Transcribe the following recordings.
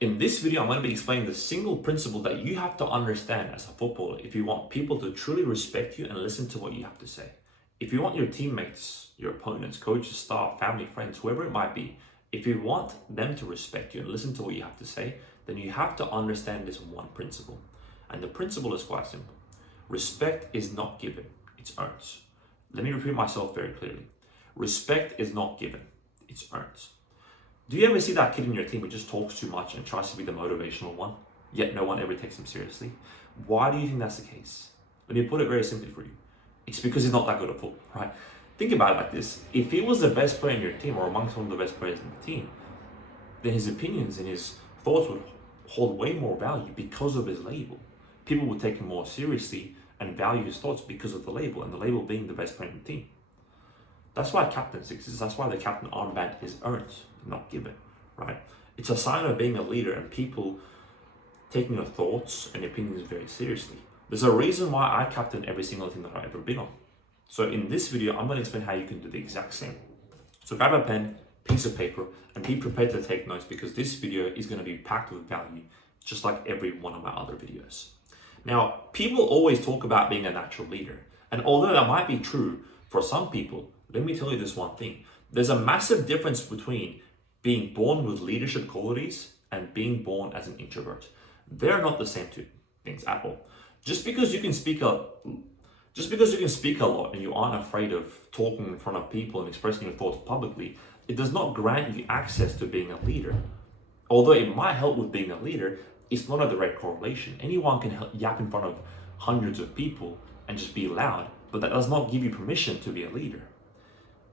In this video, I'm going to be explaining the single principle that you have to understand as a footballer if you want people to truly respect you and listen to what you have to say. If you want your teammates, your opponents, coaches, staff, family, friends, whoever it might be, if you want them to respect you and listen to what you have to say, then you have to understand this one principle. And the principle is quite simple. Respect is not given, it's earned. Let me repeat myself very clearly. Respect is not given, it's earned. Do you ever see that kid in your team who just talks too much and tries to be the motivational one, yet no one ever takes him seriously? Why do you think that's the case? Let me put it very simply for you. It's because he's not that good at football, right? Think about it like this. If he was the best player in your team or amongst one of the best players in the team, then his opinions and his thoughts would hold way more value because of his label. People would take him more seriously and value his thoughts because of the label, and the label being the best player in the team. That's why captaincy exists. That's why the captain armband is earned, not given, right? It's a sign of being a leader and people taking your thoughts and opinions very seriously. There's a reason why I captain every single team that I've ever been on. So in this video, I'm going to explain how you can do the exact same. So grab a pen, piece of paper, and be prepared to take notes because this video is going to be packed with value, just like every one of my other videos. Now, people always talk about being a natural leader. And although that might be true for some people, let me tell you this one thing. There's a massive difference between being born with leadership qualities and being born as an introvert. They're not the same two things at all. Just because you can speak a lot and you aren't afraid of talking in front of people and expressing your thoughts publicly, it does not grant you access to being a leader. Although it might help with being a leader, it's not a direct correlation. Anyone can yap in front of hundreds of people and just be loud, but that does not give you permission to be a leader.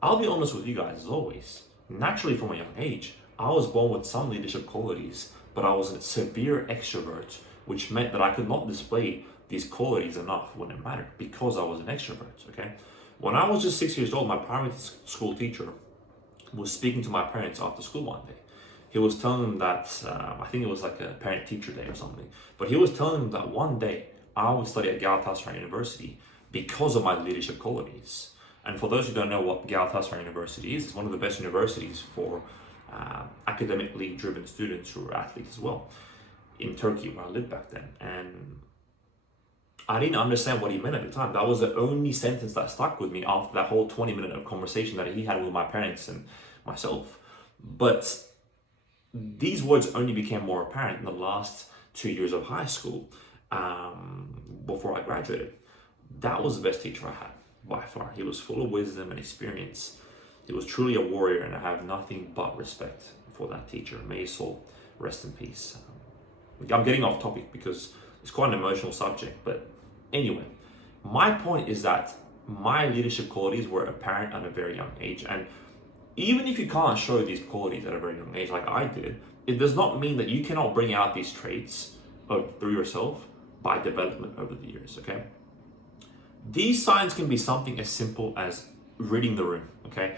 I'll be honest with you guys as always. Naturally from a young age, I was born with some leadership qualities, but I was a severe extrovert, which meant that I could not display these qualities enough when it mattered because I was an extrovert, okay? When I was just 6 years old, my primary school teacher was speaking to my parents after school one day. He was telling them that, I think it was like a parent-teacher day or something, but he was telling them that one day I would study at Galatasaray University because of my leadership qualities. And for those who don't know what Galatasaray University is, it's one of the best universities for academically driven students who are athletes as well in Turkey, where I lived back then. And I didn't understand what he meant at the time. That was the only sentence that stuck with me after that whole 20-minute of conversation that he had with my parents and myself. But these words only became more apparent in the last 2 years of high school before I graduated. That was the best teacher I had by far. He was full of wisdom and experience. He was truly a warrior, and I have nothing but respect for that teacher. May his soul rest in peace. I'm getting off topic because it's quite an emotional subject, but anyway, my point is that my leadership qualities were apparent at a very young age, and even if you can't show these qualities at a very young age like I did, it does not mean that you cannot bring out these traits through yourself by development over the years, okay? These signs can be something as simple as reading the room, okay?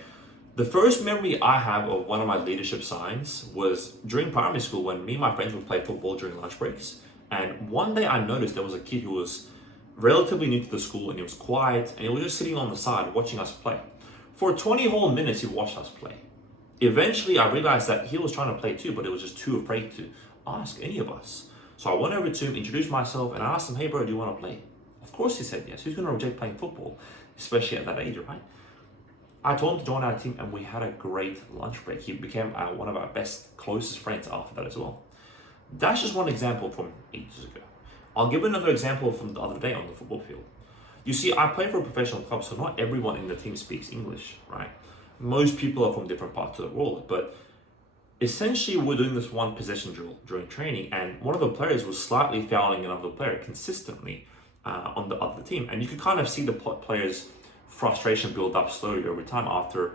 The first memory I have of one of my leadership signs was during primary school when me and my friends would play football during lunch breaks. And one day I noticed there was a kid who was relatively new to the school and he was quiet and he was just sitting on the side watching us play. For 20 whole minutes, he watched us play. Eventually, I realized that he was trying to play too, but he was just too afraid to ask any of us. So I went over to him, introduced myself, and I asked him, "Hey bro, do you want to play?" Of course he said yes. Who's going to reject playing football, especially at that age, right? I told him to join our team and we had a great lunch break. He became one of our best, closest friends after that as well. That's just one example from ages ago. I'll give another example from the other day on the football field. You see, I play for a professional club, so not everyone in the team speaks English, right? Most people are from different parts of the world, but essentially we're doing this one possession drill during training, and one of the players was slightly fouling another player consistently on the other team. And you could kind of see the player's frustration build up slowly over time after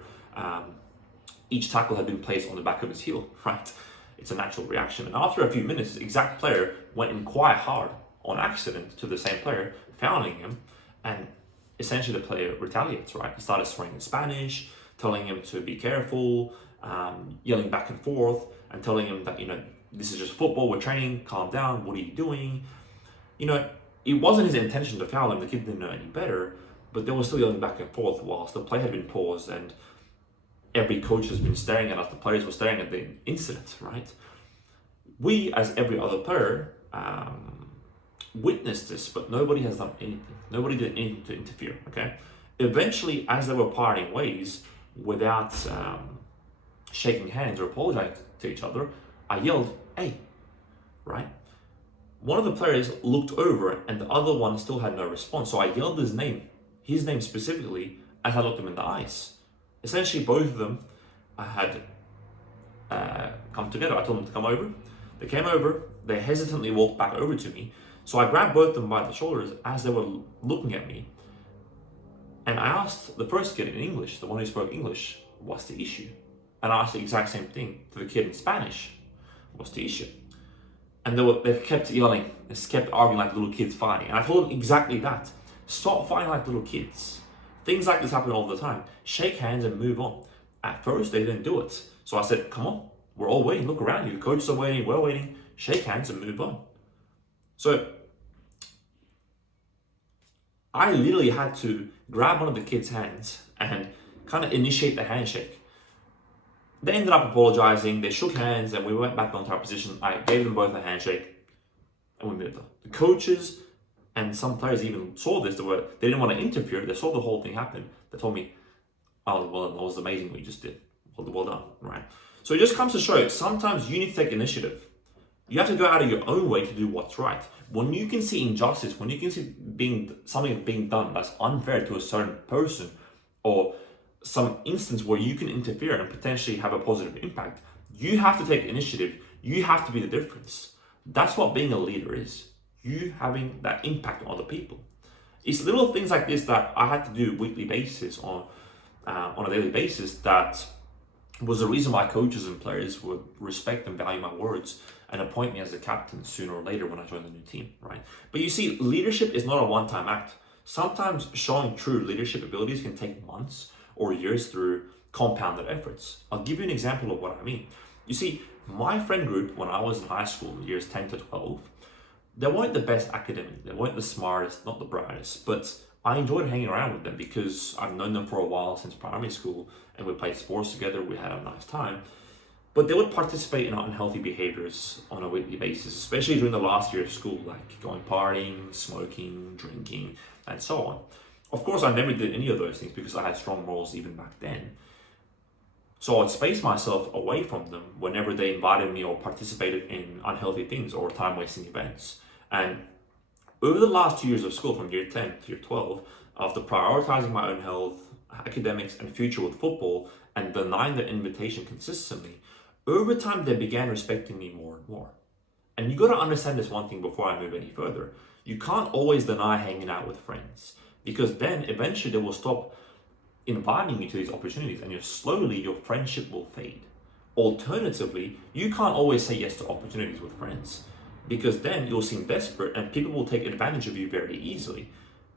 each tackle had been placed on the back of his heel, right? It's a natural reaction. And after a few minutes, the exact player went in quite hard on accident to the same player, fouling him, and essentially the player retaliates, right? He started swearing in Spanish, telling him to be careful, yelling back and forth, and telling him that, this is just football, we're training, calm down, what are you doing? It wasn't his intention to foul him, the kid didn't know any better, but they were still yelling back and forth whilst the play had been paused and every coach has been staring at us, the players were staring at the incident, right? We, as every other player, witnessed this, but nobody has done anything. Nobody did anything to interfere, okay? Eventually, as they were parting ways, without shaking hands or apologizing to each other, I yelled, "Hey," right? One of the players looked over and the other one still had no response. So I yelled his name specifically, as I looked him in the eyes. Essentially, both of them had come together. I told them to come over. They came over, they hesitantly walked back over to me. So I grabbed both of them by the shoulders as they were looking at me. And I asked the first kid in English, the one who spoke English, "What's the issue?" And I asked the exact same thing to the kid in Spanish, "What's the issue?" And they kept yelling, they kept arguing like little kids fighting. And I told them exactly that. Stop fighting like little kids. Things like this happen all the time. Shake hands and move on. At first, they didn't do it. So I said, "Come on, we're all waiting. Look around you. The coaches are waiting. We're waiting. Shake hands and move on." So I literally had to grab one of the kids' hands and kind of initiate the handshake. They ended up apologizing. They shook hands and we went back onto our position. I gave them both a handshake and we moved on. The coaches and some players even saw this. They didn't want to interfere. They saw the whole thing happen. They told me, "Oh, well, that was amazing what you just did. Well done," right? So it just comes to show sometimes you need to take initiative. You have to go out of your own way to do what's right. When you can see injustice, when you can see something being done that's unfair to a certain person, or some instance where you can interfere and potentially have a positive impact, you have to take initiative. You have to be the difference. That's what being a leader is. You having that impact on other people. It's little things like this that I had to do weekly basis on a daily basis that was the reason why coaches and players would respect and value my words and appoint me as a captain sooner or later when I joined the new team, right? But you see, leadership is not a one-time act. Sometimes showing true leadership abilities can take months or years through compounded efforts. I'll give you an example of what I mean. You see, my friend group when I was in high school, years 10 to 12, they weren't the best academically, they weren't the smartest, not the brightest, but I enjoyed hanging around with them because I've known them for a while since primary school and we played sports together, we had a nice time. But they would participate in unhealthy behaviors on a weekly basis, especially during the last year of school, like going partying, smoking, drinking, and so on. Of course, I never did any of those things because I had strong morals even back then. So I'd space myself away from them whenever they invited me or participated in unhealthy things or time-wasting events. And over the last 2 years of school, from year 10 to year 12, after prioritizing my own health, academics, and future with football, and denying the invitation consistently, over time they began respecting me more and more. And you got to understand this one thing before I move any further. You can't always deny hanging out with friends, because then eventually they will stop inviting you to these opportunities and slowly your friendship will fade. Alternatively, you can't always say yes to opportunities with friends, because then you'll seem desperate and people will take advantage of you very easily.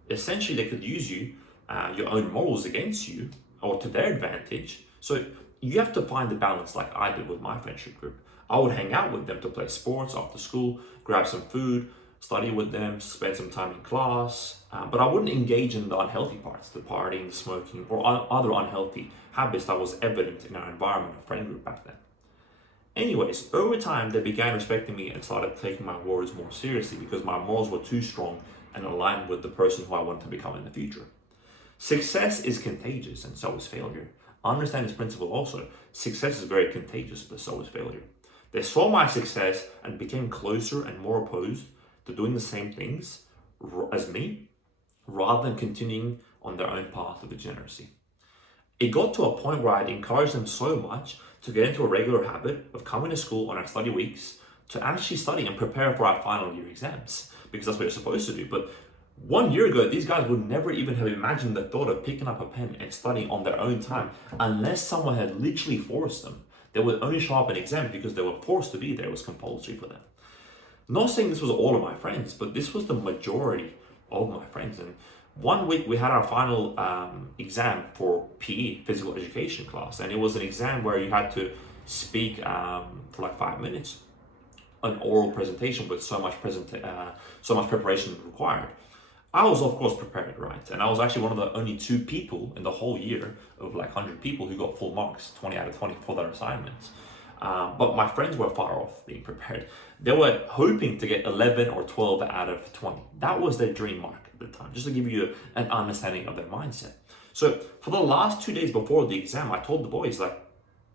Essentially, they could use your own morals against you or to their advantage. So you have to find the balance like I did with my friendship group. I would hang out with them to play sports after school, grab some food, study with them, spend some time in class, but I wouldn't engage in the unhealthy parts, the partying, the smoking, or other unhealthy habits that was evident in our environment or friend group back then. Anyways, over time, they began respecting me and started taking my words more seriously because my morals were too strong and aligned with the person who I wanted to become in the future. Success is contagious and so is failure. Understand this principle also. Success is very contagious, but so is failure. They saw my success and became closer and more opposed to doing the same things as me, rather than continuing on their own path of degeneracy. It got to a point where I'd encouraged them so much to get into a regular habit of coming to school on our study weeks to actually study and prepare for our final year exams, because that's what you're supposed to do. But 1 year ago, these guys would never even have imagined the thought of picking up a pen and studying on their own time unless someone had literally forced them. They would only show up in exams because they were forced to be there. It was compulsory for them. Not saying this was all of my friends, but this was the majority of my friends. And 1 week we had our final exam for PE, physical education class, and it was an exam where you had to speak for like 5 minutes, an oral presentation with so much preparation required. I was of course prepared, right? And I was actually one of the only 2 people in the whole year of like 100 people who got full marks, 20 out of 20 for their assignments. But my friends were far off being prepared. They were hoping to get 11 or 12 out of 20. That was their dream mark at the time, just to give you an understanding of their mindset. So for the last 2 days before the exam, I told the boys, like,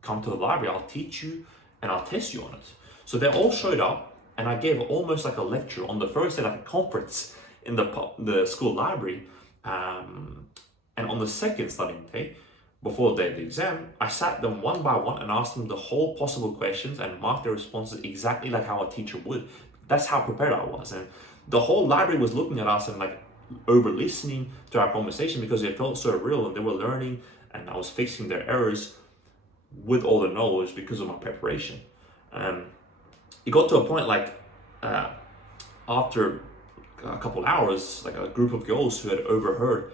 come to the library, I'll teach you and I'll test you on it. So they all showed up, and I gave almost like a lecture on the first day, like a conference in the school library. And on the second studying day, before the exam, I sat them one by one and asked them the whole possible questions and marked their responses exactly like how a teacher would. That's how prepared I was. And the whole library was looking at us and like over listening to our conversation because it felt so real, and they were learning, and I was fixing their errors with all the knowledge because of my preparation. It got to a point like after a couple hours, like a group of girls who had overheard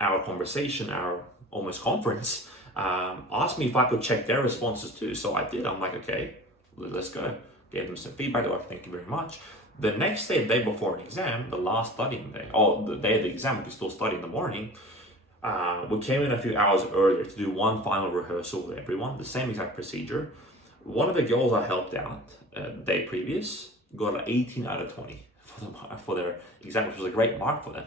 our conversation, our almost conference, asked me if I could check their responses too. So I did. I'm like, okay, let's go. Gave them some feedback. They were like, thank you very much. The next day, the day before an exam, the last studying day, or the day of the exam, we could still study in the morning. We came in a few hours earlier to do one final rehearsal with everyone, the same exact procedure. One of the girls I helped out the day previous got an 18 out of 20 for their exam, which was a great mark for them.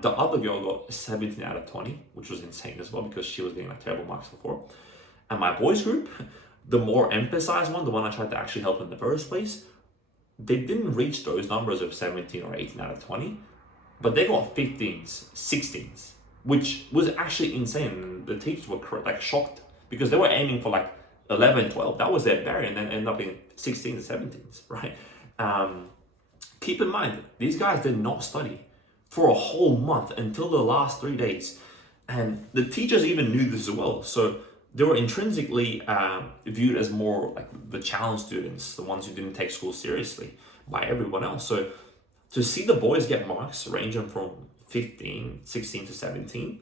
The other girl got 17 out of 20, which was insane as well because she was getting like terrible marks before. And my boys group, the more emphasized one, the one I tried to actually help in the first place, they didn't reach those numbers of 17 or 18 out of 20, but they got 15s, 16s, which was actually insane. The teachers were like shocked because they were aiming for like 11, 12. That was their barrier, and then ended up being 16s and 17s, right? Keep in mind, these guys did not study for a whole month until the last 3 days. And the teachers even knew this as well. So they were intrinsically viewed as more like the challenge students, the ones who didn't take school seriously by everyone else. So to see the boys get marks ranging from 15, 16 to 17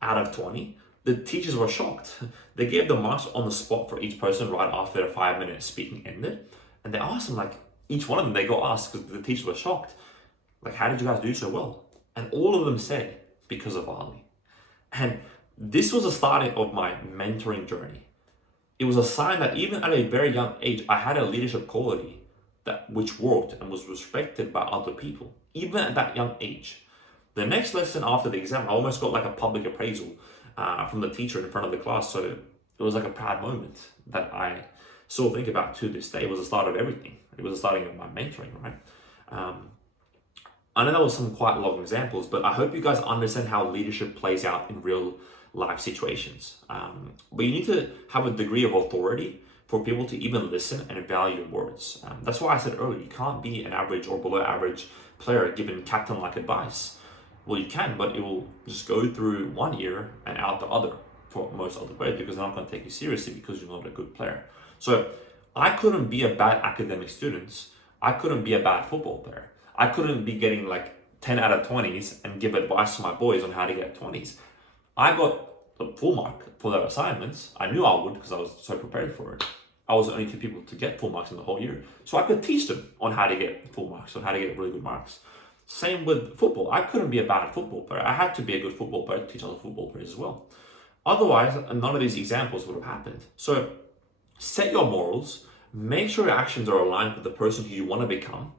out of 20, the teachers were shocked. They gave the marks on the spot for each person right after their 5-minute speaking ended. And they asked them, like, each one of them, they got asked because the teachers were shocked, like, how did you guys do so well? And all of them said, because of Ali. And this was the starting of my mentoring journey. It was a sign that even at a very young age, I had a leadership quality that which worked and was respected by other people, even at that young age. The next lesson after the exam, I almost got like a public appraisal from the teacher in front of the class. So it was like a proud moment that I still think about to this day. It was the start of everything. It was the starting of my mentoring, right? I know that was some quite long examples, but I hope you guys understand how leadership plays out in real life situations. But you need to have a degree of authority for people to even listen and value your words. That's why I said earlier, you can't be an average or below average player given captain-like advice. Well, you can, but it will just go through one ear and out the other for most other players because they're not going to take you seriously because you're not a good player. So I couldn't be a bad academic student. I couldn't be a bad football player. I couldn't be getting like 10 out of 20s and give advice to my boys on how to get 20s. I got the full mark for their assignments. I knew I would because I was so prepared for it. I was the only two people to get full marks in the whole year. So I could teach them on how to get full marks, on how to get really good marks. Same with football. I couldn't be a bad football player. I had to be a good football player to teach other football players as well. Otherwise, none of these examples would have happened. So set your morals, make sure your actions are aligned with the person who you want to become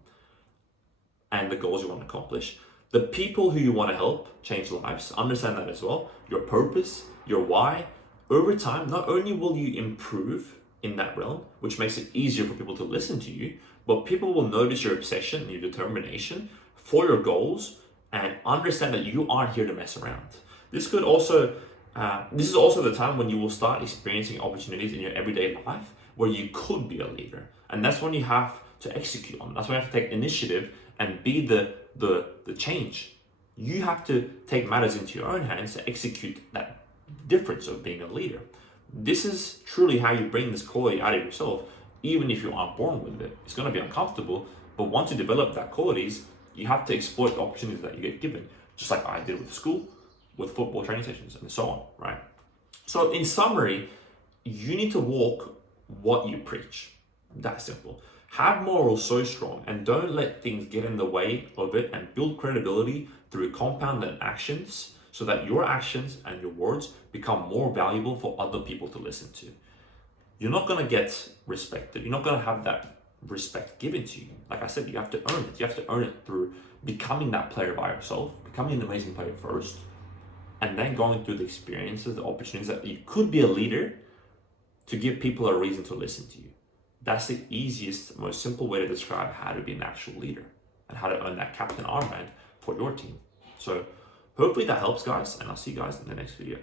and the goals you want to accomplish. The people who you want to help change lives, understand that as well. Your purpose, your why. Over time, not only will you improve in that realm, which makes it easier for people to listen to you, but people will notice your obsession and your determination for your goals and understand that you aren't here to mess around. This is also the time when you will start experiencing opportunities in your everyday life where you could be a leader. And that's when you have to execute on. That's when you have to take initiative and be the change. You have to take matters into your own hands to execute that difference of being a leader. This is truly how you bring this quality out of yourself, even if you aren't born with it. It's going to be uncomfortable, but once you develop that qualities, you have to exploit the opportunities that you get given, just like I did with school, with football training sessions, and so on, right? So in summary, you need to walk what you preach. That's simple. Have morals so strong and don't let things get in the way of it, and build credibility through compounded actions so that your actions and your words become more valuable for other people to listen to. you're not going to get respected. You're not going to have that respect given to you. Like I said, you have to earn it. You have to earn it through becoming that player by yourself, becoming an amazing player first, and then going through the experiences, the opportunities that you could be a leader to give people a reason to listen to you. That's the easiest, most simple way to describe how to be an actual leader and how to earn that captain armband for your team. So hopefully that helps, guys, and I'll see you guys in the next video.